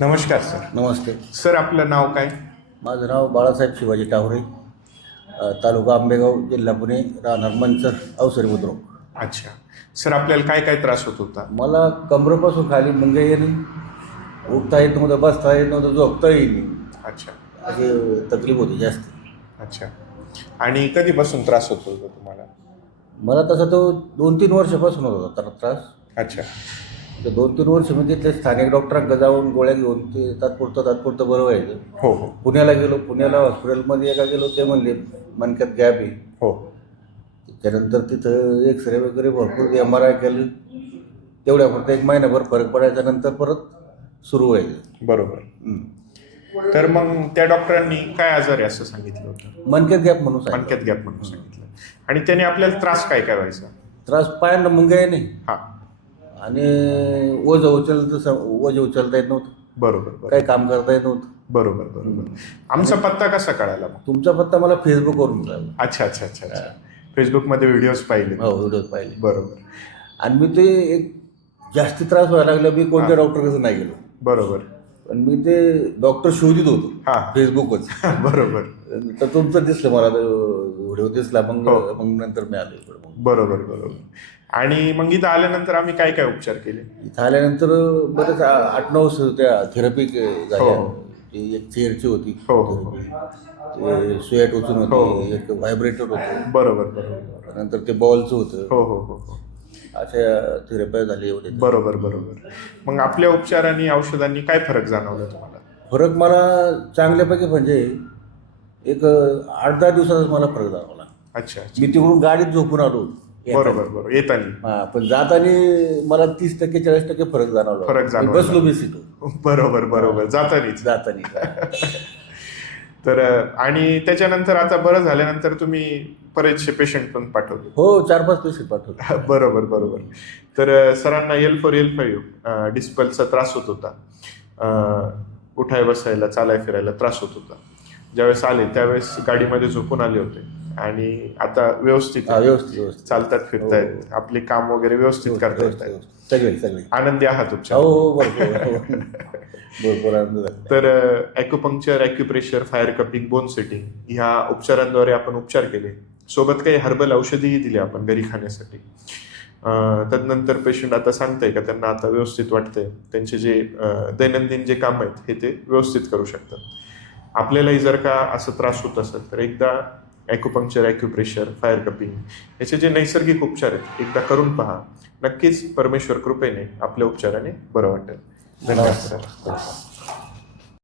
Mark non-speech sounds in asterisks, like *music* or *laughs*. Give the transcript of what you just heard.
नमस्कार सर. नमस्ते. सर आपलं नाव काय? माझं नाव बाळासाहेब शिवाजी टावरे अ, तालुका आंबेगाव जिल्हा पुणे राहणार मंचर अवसरी बुद्रुक. अच्छा. सर आपल्याला काय काय त्रास होत होता? मला कमरेपासून खाली मुंगे येणे उठता येत नव्हतं बसता येत नव्हतं झोपता येईल. अच्छा. अशी तकलीफ होती जास्त. अच्छा. आणि कधीपासून त्रास होत होता तुम्हाला? मला तसा तो दोन तीन वर्षापासून होत होता तर त्रास. अच्छा. तर दोन तीन वर्ष म्हणजे तिथले स्थानिक डॉक्टरांकडे जाऊन गोळ्या घेऊन ते तात्पुरतं तात्पुरतं बरं व्हायचं. हो हो. पुण्याला गेलो पुण्याला हॉस्पिटलमध्ये एका गेलो ते म्हणले मनक्यात गॅप आहे. हो. त्यानंतर तिथं एक्सरे वगैरे भरपूर एम आर आय केलं. तेवढ्यापुरतं एक महिनाभर फरक पडायचा नंतर परत सुरू व्हायचं. बरोबर. हं. तर मग त्या डॉक्टरांनी काय आजार आहे असं सांगितलं होतं? मनक्यात गॅप म्हणून सांगितलं. मणक्यात गॅप म्हणून सांगितलं. आणि त्याने आपल्याला त्रास काय काय व्हायचा त्रास पायांना मुंग्या नाही हा. आणि ओझं उचलतं ओझं उचलता येत नव्हतं. बरोबर बरोबर. काही काम करता येत नव्हतं. बरोबर बरोबर. आमचा पत्ता कसा कळाला मग? तुमचा पत्ता मला फेसबुकवरून मिळाला अच्छा अच्छा अच्छा अच्छा. फेसबुकमध्ये व्हिडिओज पाहिले. हो व्हिडिओ पाहिले. बरोबर. आणि मी ते एक जास्ती त्रास व्हायला लागला मी कोणत्या डॉक्टरकडे नाही गेलो. बरोबर. पण मी ते डॉक्टर शोधित होतो. हा. फेसबुकवर *laughs* बरोबर. तर तुमचं दिसलं मला व्हिडिओ दिसला मग हो. मग नंतर मी आलो इकडे मग. बरोबर बरोबर. आणि मग इथं आल्यानंतर आम्ही काय काय उपचार केले? इथं आल्यानंतर बरेच आ- आठ नऊ स- त्या थेरपी झाल्या. हो. ती एक चेअरची होती. हो, हो, हो. ते सुया टोचून हो. होती एक व्हायब्रेटर होतं. बरोबर बरोबर. नंतर ते बॉलचं होतं. हो हो हो हो. अशा थेरप्या झाल्या एवढे. बरोबर बरोबर. मग आपल्या उपचारांनी औषधांनी काय फरक जाणवला तुम्हाला? फरक मला चांगल्यापैकी म्हणजे एक आठ दहा दिवसातच मला फरक जाणवला. अच्छा मी तिकडून गाडीत झोपून आलो. बरोबर बरोबर. येताना. हा पण जाताना मला तीस टक्के चाळीस टक्के फरक जाणवला. फरक मी जाणवला. बसलो मी सीटवर. बरोबर बरोबर. जातानीच. जाताना *laughs* तर आणि त्याच्यानंतर आता बरं झाल्यानंतर तुम्ही बरेचसे पेशंट पण पाठवले हो चार पाच पेशंट पाठवले बरोबर बरोबर. तर सरांना एल फोर एल फाईव्ह डिस्पलचा त्रास होत होता. उठाय बसायला चालाय फिरायला त्रास होत होता. ज्यावेळेस आले त्यावेळेस गाडीमध्ये झोपून आले होते. आणि आता व्यवस्थित हा व्यवस्थित चालतात फिरतायत. आपले काम वगैरे व्यवस्थित करता येत व्यवस्थित, व्यवस्थित. सगळे सगळे. आनंदी आहात हो उपचार हो हो. तर acupuncture acupressure fire cupping bone setting ह्या उपचारांद्वारे आपण उपचार केले. सोबत काही हर्बल औषधीही दिली आपण घरी खाण्यासाठी. तदनंतर पेशंट आता सांगतंय का त्यांना आता व्यवस्थित वाटतंय. त्यांचे जे दैनंदिन जे काम आहेत हे ते व्यवस्थित करू शकतात. आपल्यालाही जर का असं त्रास होत असेल तर एकदा ॲक्युपंक्चर ॲक्युप्रेशर फायर कपिंग याचे जे नैसर्गिक उपचार आहेत एकदा करून पहा. नक्कीच परमेश्वर कृपेने आपल्या उपचाराने बरं वाटेल. धन्यवाद. सर